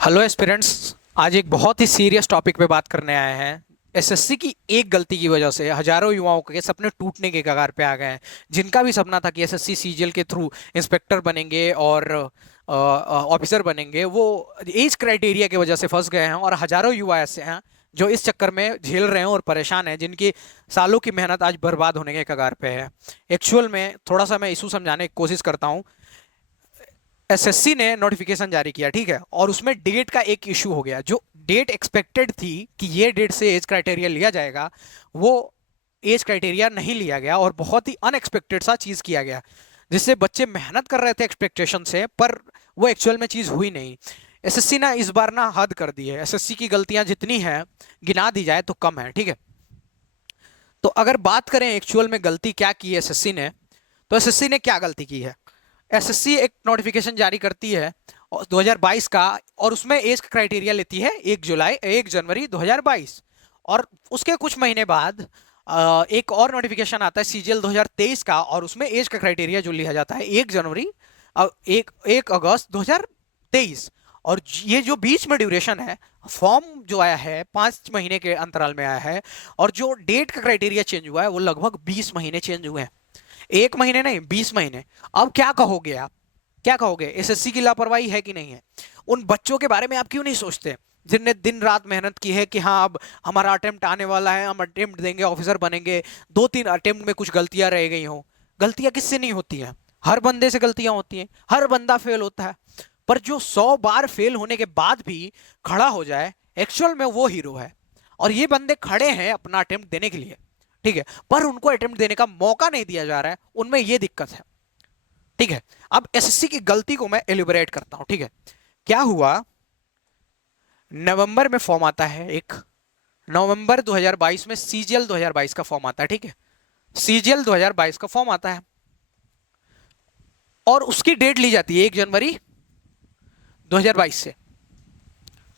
Hello aspirants. आज एक बहुत ही सीरियस टॉपिक पे बात करने आए हैं। एसएससी की एक गलती की वजह से हजारों युवाओं के सपने टूटने के कगार पे आ गए हैं। जिनका भी सपना था कि एसएससी सीजीएल के थ्रू इंस्पेक्टर बनेंगे और ऑफिसर बनेंगे, वो एज क्राइटेरिया की वजह से फंस गए हैं। और हजारों युवा ऐसे हैं जो इस चक्कर में झेल रहे हैं और परेशान हैं, जिनकी सालों की मेहनत आज बर्बाद होने के कगार पे है। एक्चुअल में थोड़ा सा मैं इशू समझाने की कोशिश करता हूँ। एसएससी ने नोटिफिकेशन जारी किया, ठीक है, और उसमें डेट का एक इशू हो गया। जो डेट एक्सपेक्टेड थी कि ये डेट से एज क्राइटेरिया लिया जाएगा, वो एज क्राइटेरिया नहीं लिया गया और बहुत ही अनएक्सपेक्टेड सा चीज किया गया, जिससे बच्चे मेहनत कर रहे थे एक्सपेक्टेशन से, पर वो एक्चुअल में चीज हुई नहीं। एसएससी ना इस बार ना हद कर दी है। एसएससी की गलतियां जितनी हैं गिना दी जाए तो कम है, ठीक है। तो अगर बात करें एक्चुअल में गलती क्या की है एसएससी ने, तो एसएससी ने क्या गलती की है। एसएससी एक नोटिफिकेशन जारी करती है 2022 का, और उसमें एज क्राइटेरिया लेती है 1 जनवरी 2022। और उसके कुछ महीने बाद एक और नोटिफिकेशन आता है सीजीएल 2023 का, और उसमें एज का क्राइटेरिया जो लिया जाता है 1 जनवरी, एक अगस्त 2023। और ये जो बीच में ड्यूरेशन है, फॉर्म जो आया है 5 महीने के अंतराल में आया है, और जो डेट का क्राइटेरिया चेंज हुआ है वो लगभग 20 महीने चेंज हुए हैं। 1 महीने नहीं, 20 महीने। अब क्या कहोगे आप, क्या कहोगे, एसएससी की लापरवाही है कि नहीं है। उन बच्चों के बारे में आप क्यों नहीं सोचते जिनने दिन रात मेहनत की है कि हाँ अब हमारा अटेम्प्ट आने वाला है, हम अटेम्प्ट देंगे, ऑफिसर बनेंगे। 2-3 अटेम्प्ट में कुछ गलतियां रह गई हो। गलतियां किससे नहीं होती हैं, हर बंदे से गलतियां होती हैं, हर बंदा फेल होता है। पर जो 100 बार फेल होने के बाद भी खड़ा हो जाए, एक्चुअल में वो हीरो है। और ये बंदे खड़े हैं अपना अटेम्प्ट देने के लिए, ठीक है, पर उनको अटेम्प्ट देने का मौका नहीं दिया जा रहा है, उनमें ये दिक्कत है, ठीक है। अब एसएससी की गलती को मैं एलिबरेट करता हूं, ठीक है। क्या हुआ, नवंबर में फॉर्म आता है एक, नवंबर 2022 में सीजीएल 2022 का फॉर्म आता है, ठीक है। सीजीएल 2022 का फॉर्म आता है और उसकी डेट ली जाती है 1 जनवरी 2022 से,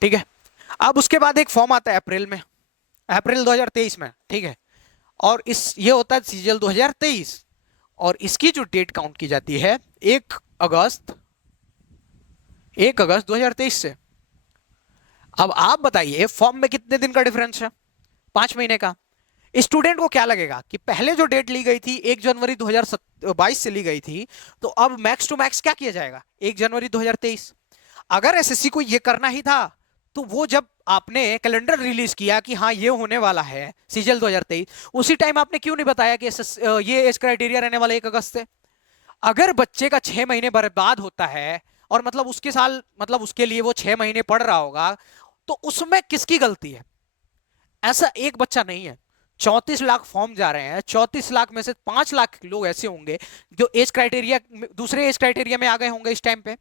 ठीक है। अब उसके बाद एक फॉर्म आता है अप्रैल में, अप्रैल 2023 में, ठीक है। और इस ये होता है सीजीएल 2023, और इसकी जो डेट काउंट की जाती है 1 अगस्त 1 अगस्त 2023 से। अब आप बताइए फॉर्म में कितने दिन का डिफरेंस है, 5 महीने का। स्टूडेंट को क्या लगेगा कि पहले जो डेट ली गई थी 1 जनवरी 2022 से ली गई थी, तो अब मैक्स टू मैक्स क्या किया जाएगा, 1 जनवरी 2023। अगर एसएससी को ये करना ही था, तो वो जब आपने कैलेंडर रिलीज किया कि हाँ ये होने वाला है सीजल 2023, उसी टाइम आपने क्यों नहीं बताया कि ये एज क्राइटेरिया रहने वाला 1 अगस्त से। अगर बच्चे का 6 महीने बर्बाद होता है, और मतलब उसके साल, मतलब उसके लिए वो 6 महीने पढ़ रहा होगा, तो उसमें किसकी गलती है। ऐसा एक बच्चा नहीं है, 34 लाख फॉर्म जा रहे हैं, 34 लाख में से 5 लाख लोग ऐसे होंगे जो एज क्राइटेरिया, दूसरे एज क्राइटेरिया में आ गए होंगे इस टाइम पे।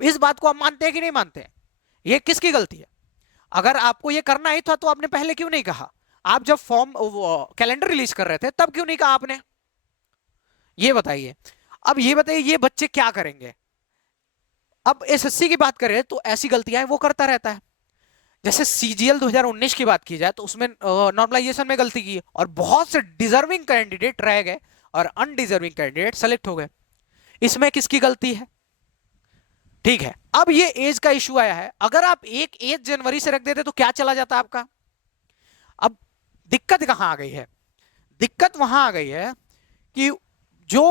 इस बात को आप मानते हैं कि नहीं मानते हैं, ये किसकी गलती है। अगर आपको ये करना ही था तो आपने पहले क्यों नहीं कहा। आप जब फॉर्म कैलेंडर रिलीज कर रहे थे तब क्यों नहीं कहा आपने, ये बताइए। अब ये बताइए ये बच्चे क्या करेंगे। अब एसएससी की बात करें तो ऐसी गलतियां वो करता रहता है। जैसे सीजीएल 2019 की बात की जाए तो उसमें नॉर्मलाइजेशन में गलती की और बहुत से डिजर्विंग कैंडिडेट रह गए और अनडिजर्विंग कैंडिडेट सेलेक्ट हो गए। इसमें किसकी गलती है, ठीक है। अब ये एज का इशू आया है, अगर आप 1 जनवरी से रख देते तो क्या चला जाता आपका। अब दिक्कत कहां आ गई है, दिक्कत वहां आ गई है कि जो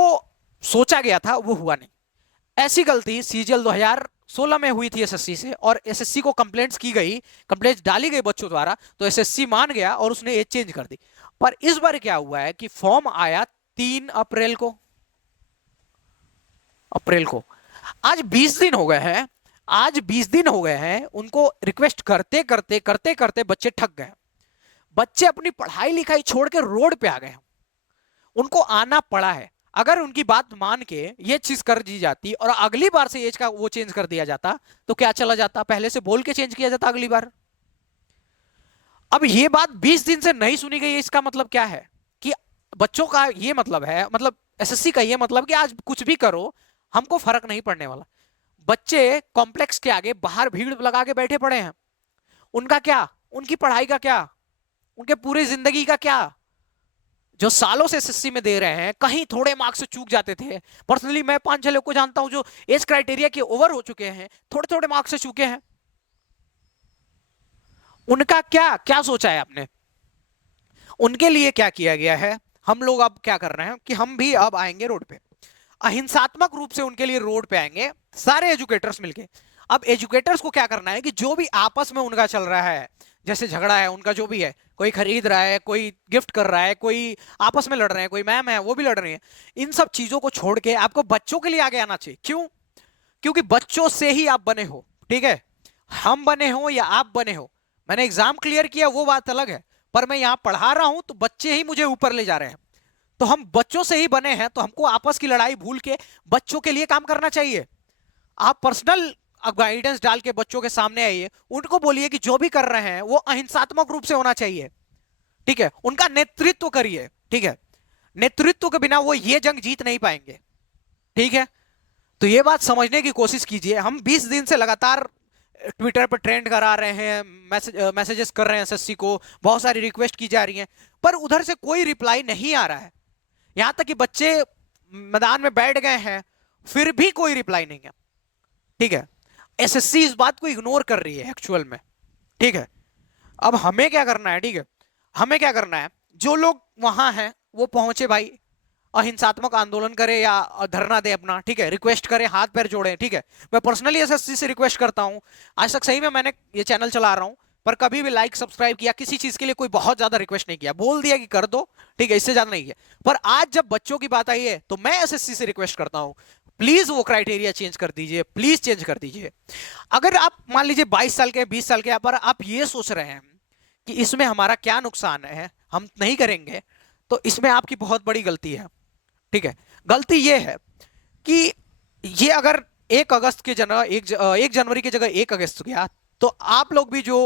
सोचा गया था वो हुआ नहीं। ऐसी गलती सीजीएल 2016 में हुई थी एसएससी से, और एसएससी को कंप्लेंट्स की गई, कंप्लेंट्स डाली गई बच्चों द्वारा, तो एसएससी मान गया और उसने एज चेंज कर दी। पर इस बार क्या हुआ है कि फॉर्म आया 3 अप्रैल को, अप्रैल को। आज 20 दिन हो गए हैं, आज 20 दिन हो गए हैं उनको रिक्वेस्ट करते करते करते करते बच्चे थक गए। बच्चे अपनी पढ़ाई लिखाई छोड़ के रोड पे आ गए, उनको आना पड़ा है। अगर उनकी बात मान के ये चीज कर दी जाती और अगली बार से एज का वो चेंज कर दिया जाता, तो क्या चला जाता, पहले से बोल के चेंज किया जाता अगली बार। अब ये बात 20 दिन से नहीं सुनी गई, इसका मतलब क्या है कि बच्चों का ये मतलब है, मतलब एसएससी का ये मतलब कि आज कुछ भी करो हमको फर्क नहीं पड़ने वाला। बच्चे कॉम्प्लेक्स के आगे बाहर भीड़ लगा के बैठे पड़े हैं, उनका क्या, उनकी पढ़ाई का क्या, उनके पूरी जिंदगी का क्या, जो सालों से एसएससी में दे रहे हैं, कहीं थोड़े मार्क्स से चूक जाते थे। पर्सनली मैं 5-6 लोग को जानता हूं जो एज क्राइटेरिया के ओवर हो चुके हैं, थोड़े थोड़े मार्क्स से चूके हैं। उनका क्या क्या सोचा है आपने? उनके लिए क्या किया गया है? हम लोग अब क्या कर रहे हैं कि हम भी अब आएंगे रोड पे, अहिंसात्मक रूप से उनके लिए रोड पे आएंगे, सारे एजुकेटर्स मिलके। अब एजुकेटर्स को क्या करना है कि जो भी आपस में उनका चल रहा है, जैसे झगड़ा है उनका जो भी है, कोई खरीद रहा है, कोई गिफ्ट कर रहा है, कोई आपस में लड़ रहे हैं, कोई मैम है वो भी लड़ रही है, इन सब चीजों को छोड़ के आपको बच्चों के लिए आगे आना चाहिए। क्यों? क्योंकि बच्चों से ही आप बने हो, ठीक है? हम बने हो या आप बने हो, मैंने एग्जाम क्लियर किया वो बात अलग है, पर मैं यहां पढ़ा रहा हूं तो बच्चे ही मुझे ऊपर ले जा रहे हैं। तो हम बच्चों से ही बने हैं, तो हमको आपस की लड़ाई भूल के बच्चों के लिए काम करना चाहिए। आप पर्सनल गाइडेंस डाल के बच्चों के सामने आइए, उनको बोलिए कि जो भी कर रहे हैं वो अहिंसात्मक रूप से होना चाहिए, ठीक है? उनका नेतृत्व करिए, ठीक है? नेतृत्व के बिना वो ये जंग जीत नहीं पाएंगे, ठीक है? तो ये बात समझने की कोशिश कीजिए। हम 20 दिन से लगातार ट्विटर पर ट्रेंड करा रहे हैं, मैसेजेस कर रहे हैं एसएससी को, बहुत सारी रिक्वेस्ट की जा रही हैं, पर उधर से कोई रिप्लाई नहीं आ रहा है। यहां तक कि बच्चे मैदान में बैठ गए हैं, फिर भी कोई रिप्लाई नहीं है, ठीक है? एसएससी इस बात को इग्नोर कर रही है एक्चुअल में, ठीक है? अब हमें क्या करना है, ठीक है? हमें क्या करना है, जो लोग वहां हैं वो पहुंचे भाई, अहिंसात्मक आंदोलन करे या धरना दे अपना, ठीक है? रिक्वेस्ट करें, हाथ पैर जोड़े, ठीक है? मैं पर्सनली एसएससी से रिक्वेस्ट करता हूं, आज तक सही में मैंने ये चैनल चला रहा हूं, पर कभी भी लाइक सब्सक्राइब किया किसी चीज के लिए कोई बहुत ज्यादा रिक्वेस्ट नहीं किया, बोल दिया कि कर दो, ठीक है? इससे ज्यादा नहीं किया। पर आज जब बच्चों की बात आई है तो मैं एसएससी से रिक्वेस्ट करता हूं, प्लीज वो क्राइटेरिया चेंज कर दीजिए, प्लीज चेंज कर दीजिए। अगर आप मान लीजिए 22 साल के 20 साल के, पर आप ये सोच रहे हैं कि इसमें हमारा क्या नुकसान है, हम नहीं करेंगे, तो इसमें आपकी बहुत बड़ी गलती है, ठीक है? गलती ये है कि ये अगर 1 अगस्त के जगह 1 जनवरी की जगह 1 अगस्त गया, तो आप लोग भी जो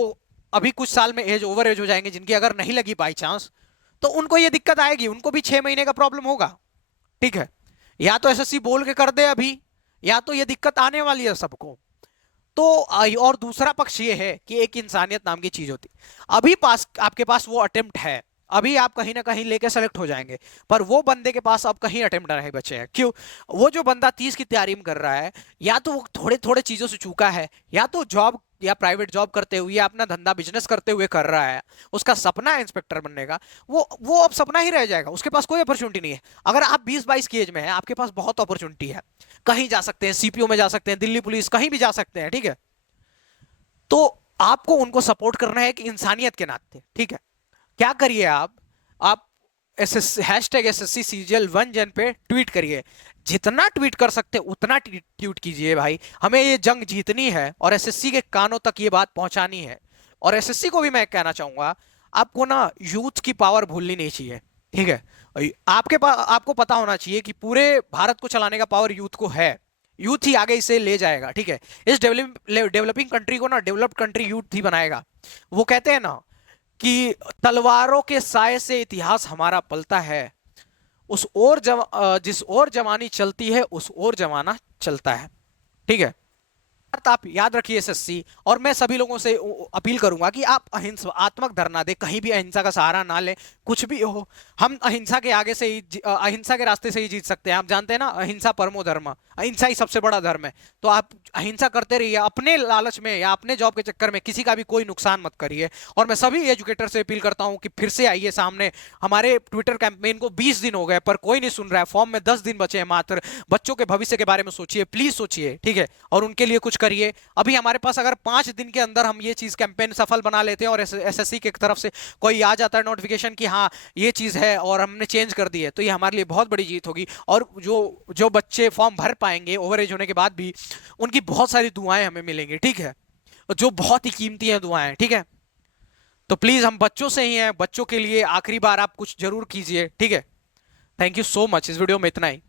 अभी कुछ साल में एज ओवर एज हो जाएंगे, जिनकी अगर नहीं लगी बाई चांस, तो उनको ये दिक्कत आएगी, उनको भी 6 महीने का प्रॉब्लम होगा, ठीक है? या तो एसएससी बोल के कर दे अभी, या तो ये दिक्कत आने वाली है सबको। तो और दूसरा पक्ष ये है कि एक इंसानियत नाम की चीज होती, अभी पास आपके पास वो अटेम्प्ट है, अभी आप कहीं ना कहीं लेके सेलेक्ट हो जाएंगे, पर वो बंदे के पास अब कहीं अटेम्प्ट नहीं बचे हैं। क्यों? वो जो बंदा 30 की तैयारी में कर रहा है, या तो वो थोड़े थोड़े चीजों से चूका है, या तो जॉब या प्राइवेट जॉब करते हुए या अपना धंधा बिजनेस करते हुए कर रहा है, उसका सपना है इंस्पेक्टर बनने का, वो अब सपना ही रह जाएगा, उसके पास कोई अपॉर्चुनिटी नहीं है। अगर आप 20-22 की एज में हैं, आपके पास बहुत अपॉर्चुनिटी है, कहीं जा सकते हैं, सीपीओ में जा सकते हैं, दिल्ली पुलिस, कहीं भी जा सकते हैं, ठीक है? तो आपको उनको सपोर्ट करना है कि इंसानियत के नाते, ठीक है? क्या करिए आप #SSC सीजीएल 1 जन पे ट्वीट करिए, जितना ट्वीट कर सकते उतना ट्वीट कीजिए भाई, हमें ये जंग जीतनी है और एसएससी के कानों तक ये बात पहुंचानी है। और एसएससी को भी मैं कहना चाहूंगा, आपको ना यूथ की पावर भूलनी नहीं चाहिए, ठीक है? आपके पास, आपको पता होना चाहिए कि पूरे भारत को चलाने का पावर यूथ को है, यूथ ही आगे इसे ले जाएगा, ठीक है? इस डेवलपिंग कंट्री को ना डेवलप्ड कंट्री यूथ ही बनाएगा। वो कहते हैं ना कि तलवारों के साए से इतिहास हमारा पलता है, जिस ओर जवानी चलती है उस ओर जमाना चलता है, ठीक है? बात आप याद रखिए एसएससी, और मैं सभी लोगों से अपील करूंगा कि आप अहिंसात्मक धरना दे, कहीं भी अहिंसा का सहारा ना ले, कुछ भी हो, हम अहिंसा के आगे से ही अहिंसा के रास्ते से ही जीत सकते हैं। आप जानते हैं ना, अहिंसा परमो धर्म, अहिंसा ही सबसे बड़ा धर्म है। तो आप अहिंसा करते रहिए, अपने लालच में या अपने जॉब के चक्कर में किसी का भी कोई नुकसान मत करिए। और मैं सभी एजुकेटर से अपील करता हूं कि फिर से आइए सामने, हमारे ट्विटर कैंपेन को 20 दिन हो गए पर कोई नहीं सुन रहा है, फॉर्म में 10 दिन बचे हैं मात्र। बच्चों के भविष्य के बारे में सोचिए, प्लीज सोचिए, ठीक है? और उनके लिए कुछ करिए। अभी हमारे पास अगर 5 दिन के अंदर हम ये चीज कैंपेन सफल बना लेते हैं और एसएससी की तरफ से कोई आ जाता है नोटिफिकेशन कि हाँ ये चीज है और हमने चेंज कर दी है, तो ये हमारे लिए बहुत बड़ी जीत होगी। और जो जो बच्चे फॉर्म भर पाएंगे ओवर एज होने के बाद भी, उनकी बहुत सारी दुआएं हमें मिलेंगी, ठीक है? जो बहुत ही कीमती हैं दुआएं, ठीक है? तो प्लीज, हम बच्चों से ही हैं, बच्चों के लिए आखिरी बार आप कुछ जरूर कीजिए, ठीक है? Thank you so much. इस वीडियो में इतना ही।